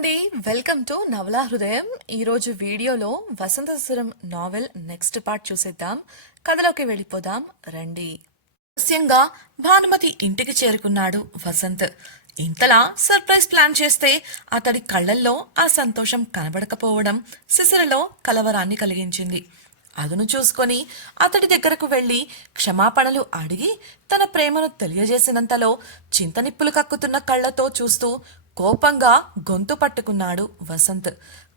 అండి. Welcome to నవలా హృదయం ఈరోజు వీడియోలో Vasantha Suram novel next part చూసేద్దాం. కథలోకి వెళ్ళిపోదాం. రండి. రహస్యంగా భానుమతి ఇంటికి చేరుకున్నాడు వసంత్. ఇంతలా సర్ప్రైజ్ ప్లాన్ చేస్తే అతడి కళ్ళల్లో ఆ సంతోషం కనబడకపోవడం శిశిరలో కలవరాన్ని కలిగించింది. అదును చూసుకొని అతడి దగ్గరకు వెళ్ళి క్షమాపణలు అడిగి తన ప్రేమను తెలియజేసినంతలో చింతనిప్పులు కక్కుతున్న కళ్ళతో చూస్తూ కోపంగా గొంతు పట్టుకున్నాడు వసంత్.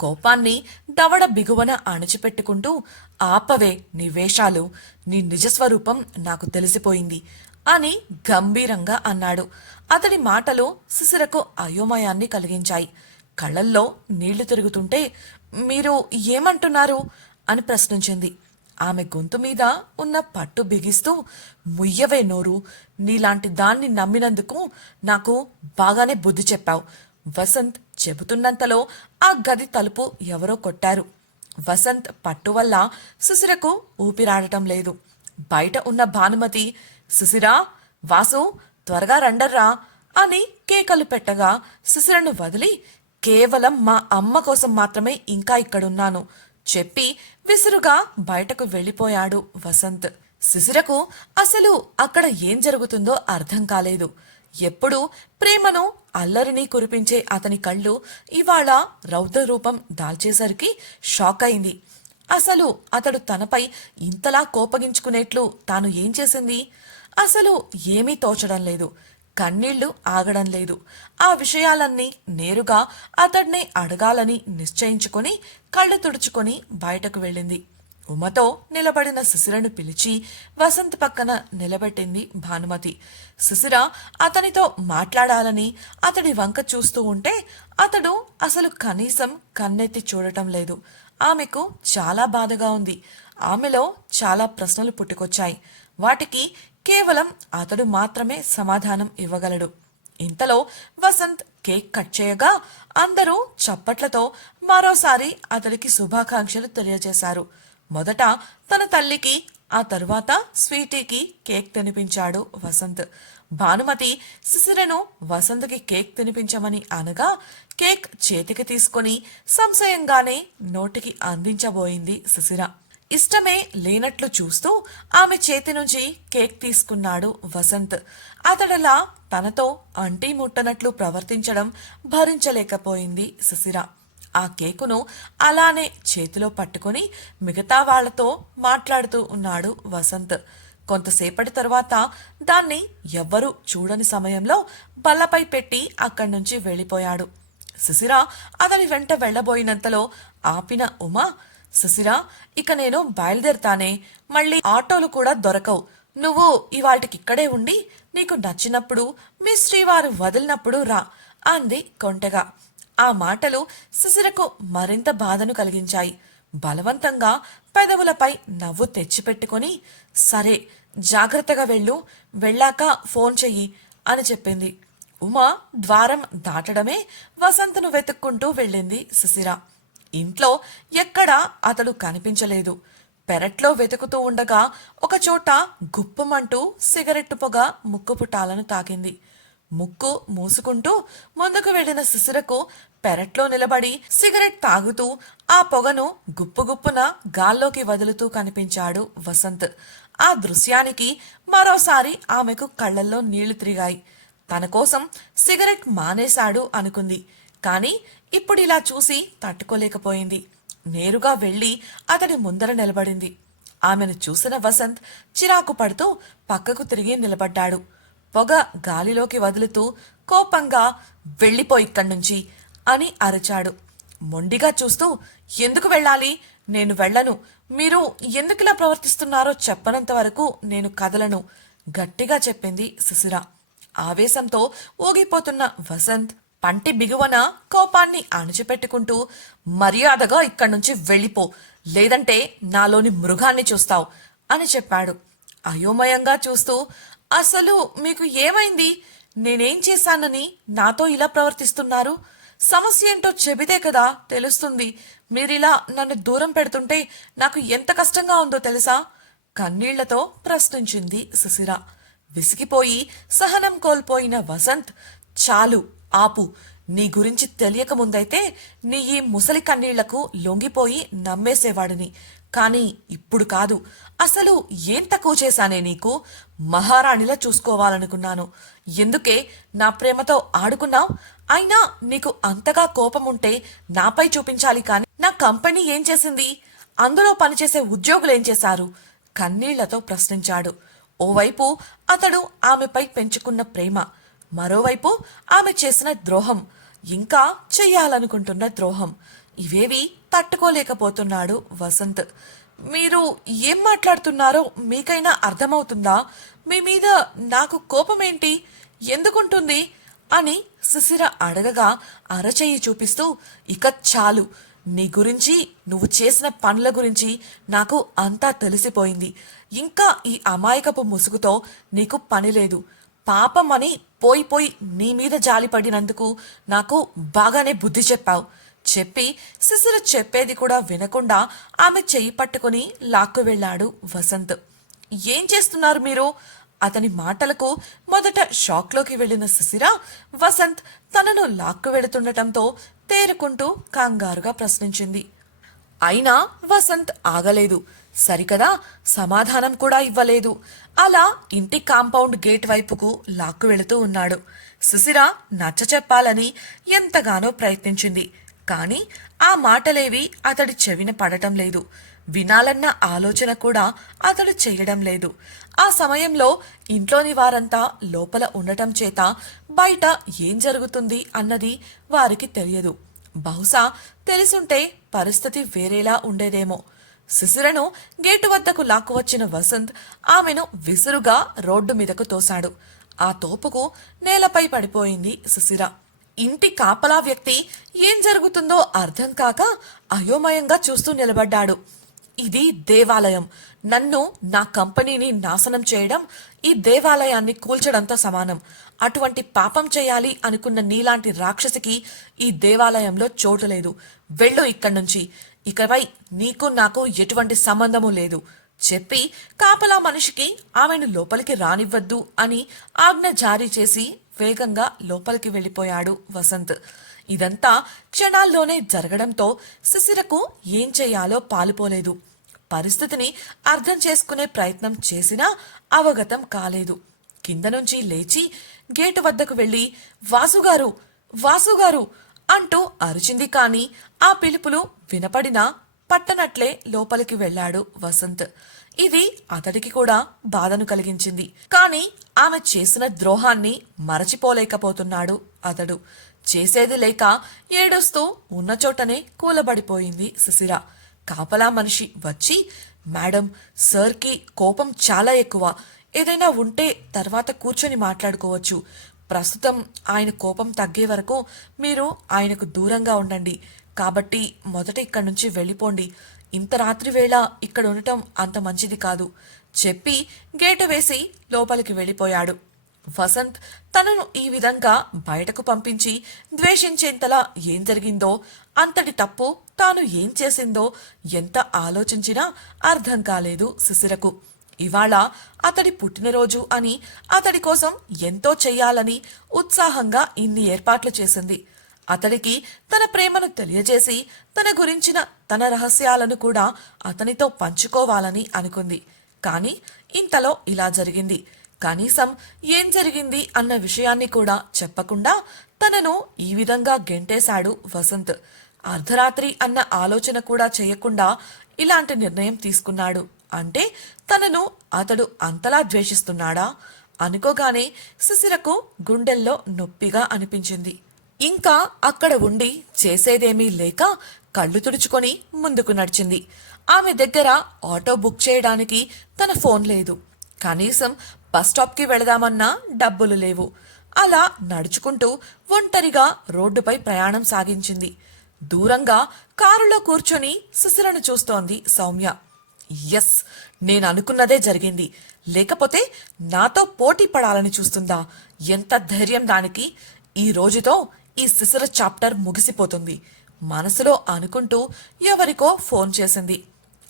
కోపాన్ని దవడ బిగువన అణచిపెట్టుకుంటూ ఆపవే నీ వేషాలు నీ నిజస్వరూపం నాకు తెలిసిపోయింది అని గంభీరంగా అన్నాడు. అతడి మాటలు శిశిరకు అయోమయాన్ని కలిగించాయి. కళ్ళల్లో నీళ్ళు తిరుగుతుంటే మీరు ఏమంటున్నారు? అని ప్రశ్నించింది. ఆమె గొంతు మీద ఉన్న పట్టు బిగిస్తూ ముయ్యవే నోరు నీలాంటి దాన్ని నమ్మినందుకు నాకు బాగానే బుద్ధి చెప్పావు. వసంత్ చెబుతున్నంతలో ఆ గది తలుపు ఎవరో కొట్టారు. వసంత్ పట్టు వల్ల సుశిరకు ఊపిరాడటం లేదు. బయట ఉన్న భానుమతి సుశిరా వాసు త్వరగా రండర్రా అని కేకలు పెట్టగా సుశిరను వదిలి కేవలం మా అమ్మ కోసం మాత్రమే ఇంకా ఇక్కడున్నాను చెప్పి విసురుగా బయటకు వెళ్ళిపోయాడు వసంత్. శిశిరకు అసలు అక్కడ ఏం జరుగుతుందో అర్థం కాలేదు. ఎప్పుడు ప్రేమను అల్లరిని కురిపించే అతని కళ్ళు ఇవాళ రౌద్ర రూపం దాల్చేసరికి షాక్ అయింది. అసలు అతడు తనపై ఇంతలా కోపగించుకునేట్లు తాను ఏం చేసింది? అసలు ఏమీ తోచడం లేదు. కన్నీళ్ళు ఆగడం లేదు. ఆ విషయాలన్నీ నేరుగా అతడిని అడగాలని నిశ్చయించుకొని కళ్ళు తుడుచుకొని బయటకు వెళ్ళింది. ఉమతో నిలబడిన శిశిరను పిలిచి వసంత్ పక్కన నిలబెట్టింది భానుమతి. శిశిర అతనితో మాట్లాడాలని అతడి వంక చూస్తూ ఉంటే అతడు అసలు కనీసం కన్నెత్తి చూడటం లేదు. ఆమెకు చాలా బాధగా ఉంది. ఆమెలో చాలా ప్రశ్నలు పుట్టుకొచ్చాయి. వాటికి కేవలం అతడు మాత్రమే సమాధానం ఇవ్వగలడు. ఇంతలో వసంత్ కేక్ కట్ చేయగా అందరూ చప్పట్లతో మరోసారి అతడికి శుభాకాంక్షలు తెలియజేశారు. మొదట తన తల్లికి ఆ తరువాత స్వీటీకి కేక్ తినిపించాడు వసంత్. భానుమతి శిశిరను వసంత్కి కేక్ తినిపించమని అనగా కేక్ చేతికి తీసుకొని సంశయంగానే నోటికి అందించబోయింది శిశిర ఇష్టమే లేనట్లు చూస్తూ ఆమె చేతి నుంచి కేక్ తీసుకున్నాడు వసంత్. అతడలా తనతో అంటీ ముట్టనట్లు ప్రవర్తించడం భరించలేకపోయింది సుశిర ఆ కేకును అలానే చేతిలో పట్టుకొని మిగతా వాళ్ళతో మాట్లాడుతూ ఉన్నాడు వసంత్. కొంతసేపటి తర్వాత దాన్ని ఎవ్వరూ చూడని సమయంలో బల్లపై పెట్టి అక్కడి నుంచి వెళ్ళిపోయాడు. సుశిర అతని వెంట వెళ్ళబోయినంతలో ఆపిన ఉమా సుశిరా ఇక నేను బయలుదేరతానే. మళ్ళీ ఆటోలు కూడా దొరకవు. నువ్వు ఇవాటికి ఉండి నీకు నచ్చినప్పుడు మీ శ్రీవారు వదిలినప్పుడు రా అంది కొంటగా. ఆ మాటలు సుశిరకు మరింత బాధను కలిగించాయి. బలవంతంగా పెదవులపై నవ్వు తెచ్చిపెట్టుకొని సరే జాగ్రత్తగా వెళ్ళు వెళ్ళాక ఫోన్ చెయ్యి అని చెప్పింది. ఉమా ద్వారం దాటడమే వసంతను వెతుక్కుంటూ వెళ్ళింది సుశిర ఇంట్లో ఎక్కడా అతడు కనిపించలేదు. పెరట్లో వెతుకుతూ ఉండగా ఒకచోట గుప్పమంటూ సిగరెట్టు పొగ ముక్కు పుటాలను తాకింది. ముక్కు మూసుకుంటూ ముందుకు వెళ్ళిన శిశిరకు పెరట్లో నిలబడి సిగరెట్ తాగుతూ ఆ పొగను గుప్పుగుప్పున గాల్లోకి వదులుతూ కనిపించాడు వసంత్. ఆ దృశ్యానికి మరోసారి ఆమెకు కళ్ళల్లో నీళ్ళు తిరిగాయి. తన కోసం సిగరెట్ మానేశాడు అనుకుంది. కానీ ఇప్పుడు ఇలా చూసి తట్టుకోలేకపోయింది. నేరుగా వెళ్ళి అతడి ముందర నిలబడింది. ఆమెను చూసిన వసంత్ చిరాకు పడుతూ పక్కకు తిరిగి నిలబడ్డాడు. పొగ గాలిలోకి వదులుతూ కోపంగా వెళ్ళిపో ఇక్కడ్నుంచి అని అరిచాడు. మొండిగా చూస్తూ ఎందుకు వెళ్ళాలి? నేను వెళ్ళను. మీరు ఎందుకిలా ప్రవర్తిస్తున్నారో చెప్పనంత వరకు నేను కదలను గట్టిగా చెప్పింది శిశిర ఆవేశంతో ఊగిపోతున్న వసంత్ పంటి బిగువన కోపాన్ని అణిచిపెట్టుకుంటూ మర్యాదగా ఇక్కడి నుంచి వెళ్ళిపో. లేదంటే నాలోని మృగాన్ని చూస్తావు అని చెప్పాడు. అయోమయంగా చూస్తూ అసలు మీకు ఏమైంది? నేనేం చేశానని నాతో ఇలా ప్రవర్తిస్తున్నారు? సమస్య ఏంటో చెబితే కదా తెలుస్తుంది. మీరిలా నన్ను దూరం పెడుతుంటే నాకు ఎంత కష్టంగా ఉందో తెలుసా? కన్నీళ్ళతో ప్రశ్నించింది సుశిర. విసిగిపోయి సహనం కోల్పోయిన వసంత్ చాలు ఆపు. నీ గురించి తెలియక ముందైతే నీ ఈ ముసలి కన్నీళ్ళకు లొంగిపోయి నమ్మేసేవాడిని. కానీ ఇప్పుడు కాదు. అసలు ఏం తక్కువ చేశానే నీకు? మహారాణిలా చూసుకోవాలనుకున్నాను. ఎందుకే? నా ప్రేమతో ఆడుకున్నావు? అయినా నీకు అంతగా కోపం ఉంటే నాపై చూపించాలి కానీ నా కంపెనీ ఏం చేసింది? అందులో పనిచేసే ఉద్యోగులు ఏం చేశారు? కన్నీళ్ళతో ప్రశ్నించాడు. ఓవైపు అతడు ఆమెపై పెంచుకున్న ప్రేమ. మరోవైపు ఆమె చేసిన ద్రోహం ఇంకా చెయ్యాలనుకుంటున్న ద్రోహం. ఇవేవి తట్టుకోలేకపోతున్నాడు వసంత్. మీరు ఏం మాట్లాడుతున్నారో మీకైనా అర్థమవుతుందా? మీ మీద నాకు కోపమేంటి? ఎందుకుంటుంది? అని శిశిర అడగగా అరచేయి చూపిస్తూ ఇక చాలు. నీ గురించి నువ్వు చేసిన పనుల గురించి నాకు అంతా తెలిసిపోయింది. ఇంకా ఈ అమాయకపు ముసుగుతో నీకు పని లేదు. పాపం అని పోయి పోయి నీ మీద జాలి పడినందుకు నాకు బాగానే బుద్ధి చెప్పావు. చెప్పి శిశిర చెప్పేది కూడా వినకుండా ఆమె చెయ్యి పట్టుకుని లాక్కు వెళ్ళాడు వసంత్. ఏం చేస్తున్నారు మీరు? అతని మాటలకు మొదట షాక్లోకి వెళ్ళిన శిశిర వసంత్ తనను లాక్కు వెళుతుండటంతో తేరుకుంటూ కంగారుగా ప్రశ్నించింది. అయినా వసంత్ ఆగలేదు. సరికదా? సమాధానం కూడా ఇవ్వలేదు. అలా ఇంటి కాంపౌండ్ గేట్ వైపుకు లాక్కు వెళుతూ ఉన్నాడు. సుశిర నచ్చ చెప్పాలని ఎంతగానో ప్రయత్నించింది. కాని ఆ మాటలేవి అతడి చెవిన పడటం లేదు. వినాలన్న ఆలోచన కూడా అతడు చెయ్యడం లేదు. ఆ సమయంలో ఇంట్లోని వారంతా లోపల ఉండటం చేత బయట ఏం జరుగుతుంది అన్నది వారికి తెలియదు. బహుశా తెలుసుంటే పరిస్థితి వేరేలా ఉండేదేమో. శిశిరను గేటు వద్దకు లాక్కువచ్చిన వసంత్ ఆమెను విసురుగా రోడ్డు మీదకు తోశాడు. ఆ తోపుకు నేలపై పడిపోయింది శిశిర. ఇంటి కాపలా వ్యక్తి ఏం జరుగుతుందో అర్థం కాక అయోమయంగా చూస్తూ నిలబడ్డాడు. ఇది దేవాలయం. నన్ను నా కంపెనీని నాశనం చేయడం ఈ దేవాలయాన్ని కూల్చడంతో సమానం. అటువంటి పాపం చేయాలి అనుకున్న నీలాంటి రాక్షసికి ఈ దేవాలయంలో చోటు లేదు. వెళ్ళు ఇక్కడి నుంచి ఇకపై నీకు నాకు ఎటువంటి సంబంధము లేదు. చెప్పి కాపలా మనిషికి ఆమెను లోపలికి రానివ్వద్దు అని ఆజ్ఞ జారీ చేసి వేగంగా లోపలికి వెళ్ళిపోయాడు వసంత్. ఇదంతా క్షణాల్లోనే జరగడంతో శిశిరకు ఏం చేయాలో పాలుపోలేదు. పరిస్థితిని అర్థం చేసుకునే ప్రయత్నం చేసినా అవగతం కాలేదు. కింద నుంచి లేచి గేటు వద్దకు వెళ్ళి వాసుగారు వాసుగారు అంటూ అరిచింది కాని ఆ పిలుపులు వినపడినా పట్టనట్లే లోపలికి వెళ్ళాడు వసంత్. ఇది అతడికి కూడా బాధను కలిగించింది. కాని ఆమె చేసిన ద్రోహాన్ని మరచిపోలేకపోతున్నాడు అతడు. చేసేది లేక ఏడుస్తూ ఉన్న చోటనే కూలబడిపోయింది శిశిర కాపలా మనిషి వచ్చి మేడం సార్కి కోపం చాలా ఎక్కువ. ఏదైనా ఉంటే తర్వాత కూర్చొని మాట్లాడుకోవచ్చు. ప్రస్తుతం ఆయన కోపం తగ్గే వరకు మీరు ఆయనకు దూరంగా ఉండండి. కాబట్టి మొదట ఇక్కడి నుంచి వెళ్ళిపోండి. ఇంత రాత్రి వేళ ఇక్కడ ఉండటం అంత మంచిది కాదు. చెప్పి గేటు వేసి లోపలికి వెళ్ళిపోయాడు. వసంత్ తనను ఈ విధంగా బయటకు పంపించి ద్వేషించేంతలా ఏం జరిగిందో అంతటి తప్పు తాను ఏం చేసిందో ఎంత ఆలోచించినా అర్థం కాలేదు శిశిరకు. ఇవాళ అతడి పుట్టినరోజు అని అతడి కోసం ఎంతో చెయ్యాలని ఉత్సాహంగా ఇన్ని ఏర్పాట్లు చేసింది. అతడికి తన ప్రేమను తెలియజేసి తన గురించిన తన రహస్యాలను కూడా అతనితో పంచుకోవాలని అనుకుంది. కాని ఇంతలో ఇలా జరిగింది. కనీసం ఏం జరిగింది అన్న విషయాన్ని కూడా చెప్పకుండా తనను ఈ విధంగా గెంటేశాడు వసంత్. అర్ధరాత్రి అన్న ఆలోచన కూడా చేయకుండా ఇలాంటి నిర్ణయం తీసుకున్నాడు. అంటే తనను అతడు అంతలా ద్వేషిస్తున్నాడా? అనుకోగానే శిశిరకు గుండెల్లో నొప్పిగా అనిపించింది. ఇంకా అక్కడ ఉండి చేసేదేమీ లేక కళ్ళు తుడుచుకొని ముందుకు నడిచింది. ఆమె దగ్గర ఆటో బుక్ చేయడానికి తన ఫోన్ లేదు. కనీసం బస్ స్టాప్కి వెళదామన్నా డబ్బులు లేవు. అలా నడుచుకుంటూ ఒంటరిగా రోడ్డుపై ప్రయాణం సాగించింది. దూరంగా కారులో కూర్చొని శిశిరను చూస్తోంది సౌమ్య. ఎస్ నేను అనుకున్నదే జరిగింది. లేకపోతే నాతో పోటీ పడాలని చూస్తుందా? ఎంత ధైర్యం దానికి? ఈ రోజుతో ఈ శిశిర చాప్టర్ ముగిసిపోతుంది. మనసులో అనుకుంటూ ఎవరికో ఫోన్ చేసింది.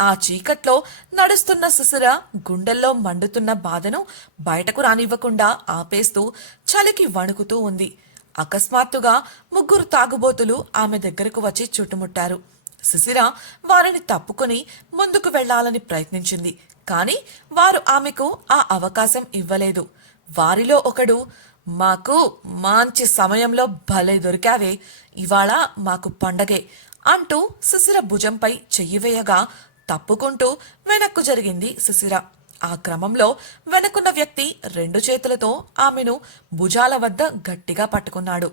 ఆ చీకట్లో నడుస్తున్న శిశిర గుండెల్లో మండుతున్న బాధను బయటకు రానివ్వకుండా ఆపేస్తూ చలికి వణుకుతూ ఉంది. అకస్మాత్తుగా ముగ్గురు తాగుబోతులు ఆమె దగ్గరకు వచ్చి చుట్టుముట్టారు. సుశిర వారిని తప్పుకొని ముందుకు వెళ్ళాలని ప్రయత్నించింది. కానీ వారు ఆమెకు ఆ అవకాశం ఇవ్వలేదు. వారిలో ఒకడు మాకు మంచి సమయంలో భలే దొరికావే ఇవాళ మాకు పండగే అంటూ సుశిర భుజంపై చెయ్యి వేయగా తప్పుకుంటూ వెనక్కు జరిగింది సుశిర ఆ క్రమంలో వెనకున్న వ్యక్తి రెండు చేతులతో ఆమెను భుజాల వద్ద గట్టిగా పట్టుకున్నాడు.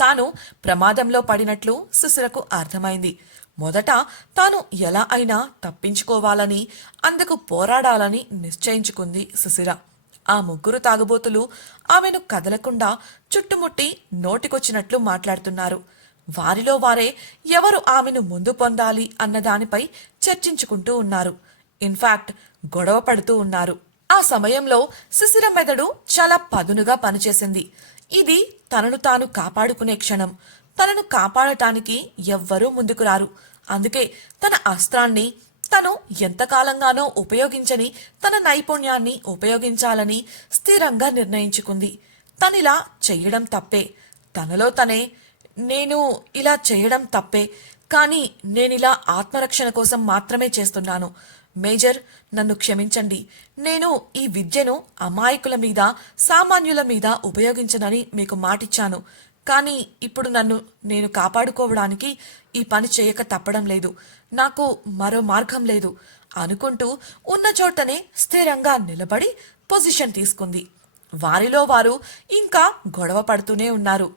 తాను ప్రమాదంలో పడినట్లు సుశిరకు అర్థమైంది. మొదట తాను ఎలా అయినా తప్పించుకోవాలని అందుకు పోరాడాలని నిశ్చయించుకుంది శిశిర ఆ ముగ్గురు తాగుబోతులు ఆమెను కదలకుండా చుట్టుముట్టి నోటికొచ్చినట్లు మాట్లాడుతున్నారు. వారిలో వారే ఎవరు ఆమెను ముందు పొందాలి అన్న దానిపై చర్చించుకుంటూ ఉన్నారు. ఇన్ఫాక్ట్ గొడవ పడుతూ ఉన్నారు. ఆ సమయంలో శిశిర మెదడు చాలా పదునుగా పనిచేసింది. ఇది తనను తాను కాపాడుకునే క్షణం. తనను కాపాడటానికి ఎవ్వరూ ముందుకు రారు. అందుకే తన అస్త్రాన్ని తను ఎంతకాలంగానో ఉపయోగించని తన నైపుణ్యాన్ని ఉపయోగించాలని స్థిరంగా నిర్ణయించుకుంది. తనిలా చెయ్యడం తప్పే. తనలో తనే నేను ఇలా చేయడం తప్పే. కానీ నేనిలా ఆత్మరక్షణ కోసం మాత్రమే చేస్తున్నాను. మేజర్ నన్ను క్షమించండి. నేను ఈ విద్యను అమాయకుల మీద సామాన్యుల మీద ఉపయోగించనని మీకు మాటిచ్చాను. కానీ ఇప్పుడు నన్ను నేను కాపాడుకోవడానికి ఈ పని చేయక తప్పడం లేదు. నాకు మరో మార్గం లేదు అనుకుంటూ ఉన్న చోటనే స్థిరంగా నిలబడి పొజిషన్ తీసుకుంది. వారిలో వారు ఇంకా గొడవ పడుతూనే ఉన్నారు.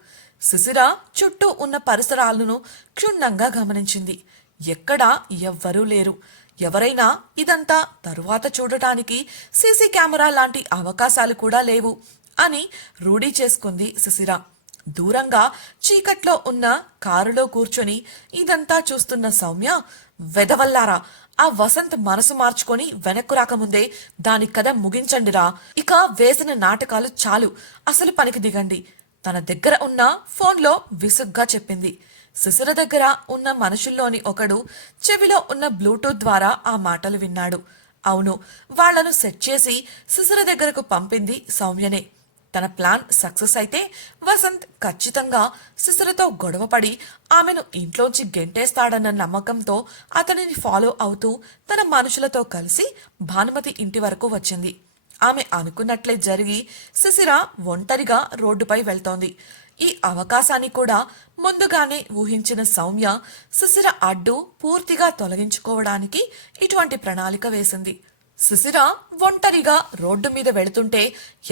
శిశిర చుట్టూ ఉన్న పరిసరాలను క్షుణ్ణంగా గమనించింది. ఎక్కడా ఎవ్వరూ లేరు. ఎవరైనా ఇదంతా తరువాత చూడటానికి సీసీ కెమెరా లాంటి అవకాశాలు కూడా లేవు అని రూఢీ చేసుకుంది శిశిర దూరంగా చీకట్లో ఉన్న కారులో కూర్చొని ఇదంతా చూస్తున్న సౌమ్య వెదవల్లారా ఆ వసంత్ మనసు మార్చుకొని వెనక్కు రాకముందే దాని కథ ముగించండిరా. ఇక వేసిన నాటకాలు చాలు. అసలు పనికి దిగండి. తన దగ్గర ఉన్న ఫోన్లో విసుగ్గా చెప్పింది. శిశిర దగ్గర ఉన్న మనుషుల్లోని ఒకడు చెవిలో ఉన్న బ్లూటూత్ ద్వారా ఆ మాటలు విన్నాడు. అవును వాళ్ళను సెట్ చేసి శిశిర దగ్గరకు పంపింది సౌమ్యనే. తన ప్లాన్ సక్సెస్ అయితే వసంత్ ఖచ్చితంగా సిసరతో గొడవపడి ఆమెను ఇంట్లోంచి గెంటేస్తాడన్న నమ్మకంతో అతనిని ఫాలో అవుతూ తన మనుషులతో కలిసి భానుమతి ఇంటి వరకు వచ్చింది. ఆమె అనుకున్నట్లే జరిగి సిసిర ఒంటరిగా రోడ్డుపై వెళ్తోంది. ఈ అవకాశాన్ని కూడా ముందుగానే ఊహించిన సౌమ్య శిశిర అడ్డు పూర్తిగా తొలగించుకోవడానికి ఇటువంటి ప్రణాళిక వేసింది. శిశిర ఒంటరిగా రోడ్డు మీద వెళుతుంటే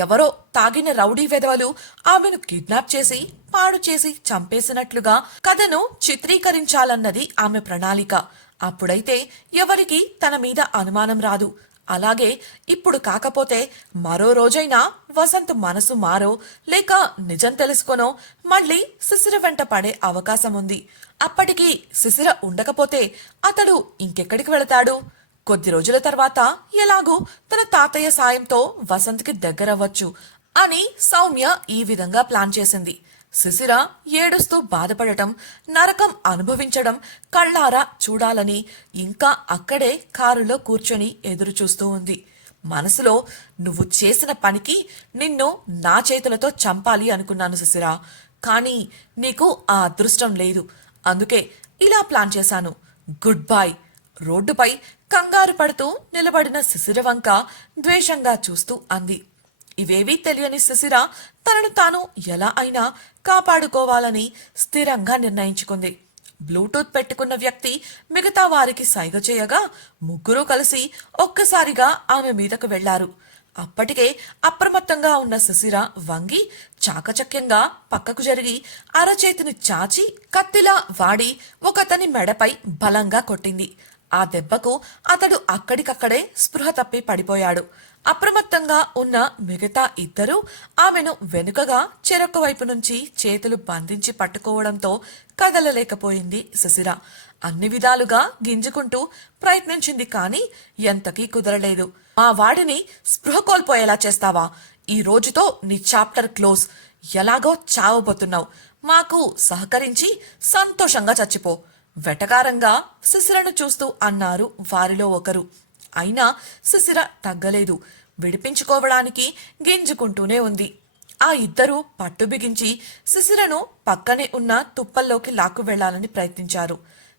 ఎవరో తాగిన రౌడీ వెధవలు ఆమెను కిడ్నాప్ చేసి పాడు చేసి చంపేసినట్లుగా కథను చిత్రీకరించాలన్నది ఆమె ప్రణాళిక. అప్పుడైతే ఎవరికి తన మీద అనుమానం రాదు. అలాగే ఇప్పుడు కాకపోతే మరో రోజైనా వసంత్ మనసు మారో లేక నిజం తెలుసుకొనో మళ్ళీ శిశిర వెంట పడే అవకాశం ఉంది అప్పటికి శిశిర ఉండకపోతే అతడు ఇంకెక్కడికి వెళతాడు? కొద్ది రోజుల తర్వాత ఎలాగూ తన తాతయ్య సాయంతో వసంత్కి దగ్గరవ్వచ్చు అని సౌమ్య ఈ విధంగా ప్లాన్ చేసింది. శిశిర ఏడుస్తూ బాధపడటం నరకం అనుభవించడం కళ్ళారా చూడాలని ఇంకా అక్కడే కారులో కూర్చొని ఎదురుచూస్తూ ఉంది. మనసులో నువ్వు చేసిన పనికి నిన్ను నా చేతులతో చంపాలి అనుకున్నాను శిశిర కానీ నీకు ఆ అదృష్టం లేదు. అందుకే ఇలా ప్లాన్ చేశాను. Good bye. రోడ్డుపై కంగారు పడుతూ నిలబడిన శిశిర వంక ద్వేషంగా చూస్తూ అంది. ఇవేవీ తెలియని శిశిర తనను తాను ఎలా అయినా కాపాడుకోవాలని స్థిరంగా నిర్ణయించుకుంది. బ్లూటూత్ పెట్టుకున్న వ్యక్తి మిగతా వారికి సైగ చేయగా ముగ్గురూ కలిసి ఒక్కసారిగా ఆమె మీదకు వెళ్ళారు. అప్పటికే అప్రమత్తంగా ఉన్న శిశిర వంగి చాకచక్యంగా పక్కకు జరిగి అరచేతిని చాచి కత్తిలా వాడి ఒకతని మెడపై బలంగా కొట్టింది. ఆ దెబ్బకు అతడు అక్కడికక్కడే స్పృహ తప్పి పడిపోయాడు. అప్రమత్తంగా ఉన్న మిగతా ఇద్దరూ ఆమెను వెనుకగా చెరొక వైపు నుంచి చేతులు బంధించి పట్టుకోవడంతో కదలలేకపోయింది సుశిర. అన్ని విధాలుగా గింజుకుంటూ ప్రయత్నించింది కానీ ఎంతకీ కుదరలేదు. మా వాడిని స్పృహ కోల్పోయేలా చేస్తావా? ఈ రోజుతో నీ చాప్టర్ క్లోజ్. ఎలాగో చావబోతున్నావు. మాకు సహకరించి సంతోషంగా చచ్చిపో. వెటకారంగా శిశిరను చూస్తూ అన్నారు వారిలో ఒకరు. అయినా శిశిర తగ్గలేదు. విడిపించుకోవడానికి గింజుకుంటూనే ఉంది. ఆ ఇద్దరూ పట్టు బిగించి శిశిరను పక్కనే ఉన్న తుప్పల్లోకి లాక్కు వెళ్ళాలని ప్రయత్నించారు.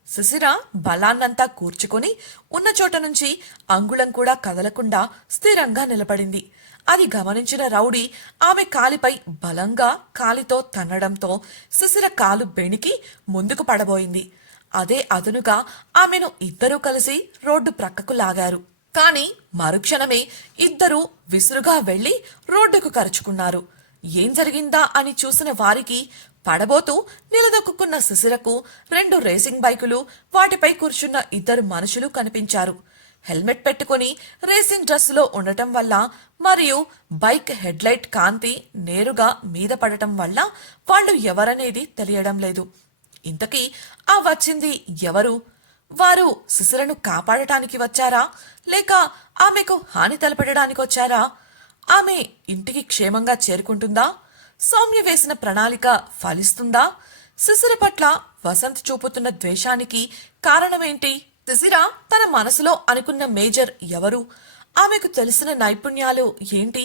శిశిర బలాన్నంతా కూర్చుకొని ఉన్న చోట నుంచి అంగుళం కూడా కదలకుండా స్థిరంగా నిలబడింది. అది గమనించిన రౌడీ ఆమె కాలిపై బలంగా కాలితో తన్నడంతో శిశిర కాలు బెణికి ముందుకు పడబోయింది. అదే అదునుగా ఆమెను ఇద్దరూ కలిసి రోడ్డు ప్రక్కకు లాగారు. కాని మరుక్షణమే ఇద్దరూ విసురుగా వెళ్ళి రోడ్డుకు కరుచుకున్నారు. ఏం జరిగిందా అని చూసిన వారికి పడబోతూ నిలదొక్కున్న శిశిరకు రెండు రేసింగ్ బైకులు వాటిపై కూర్చున్న ఇద్దరు మనుషులు కనిపించారు. హెల్మెట్ పెట్టుకుని రేసింగ్ డ్రెస్సులో ఉండటం వల్ల మరియు బైక్ హెడ్లైట్ కాంతి నేరుగా మీద పడటం వల్ల వాళ్ళు ఎవరనేది తెలియడం లేదు. ఇంతకీ ఆ వచ్చింది ఎవరు? వారు శిశిరను కాపాడటానికి వచ్చారా? లేక ఆమెకు హాని తలపెట్టడానికి వచ్చారా ఆమె ఇంటికి క్షేమంగా చేరుకుంటుందా? సౌమ్య వేసిన ప్రణాళిక ఫలిస్తుందా? సిసిర పట్ల వసంత్ చూపుతున్న ద్వేషానికి కారణమేంటి? శిశిర తన మనసులో అనుకున్న మేజర్ ఎవరు? ఆమెకు తెలిసిన నైపుణ్యాలు ఏంటి?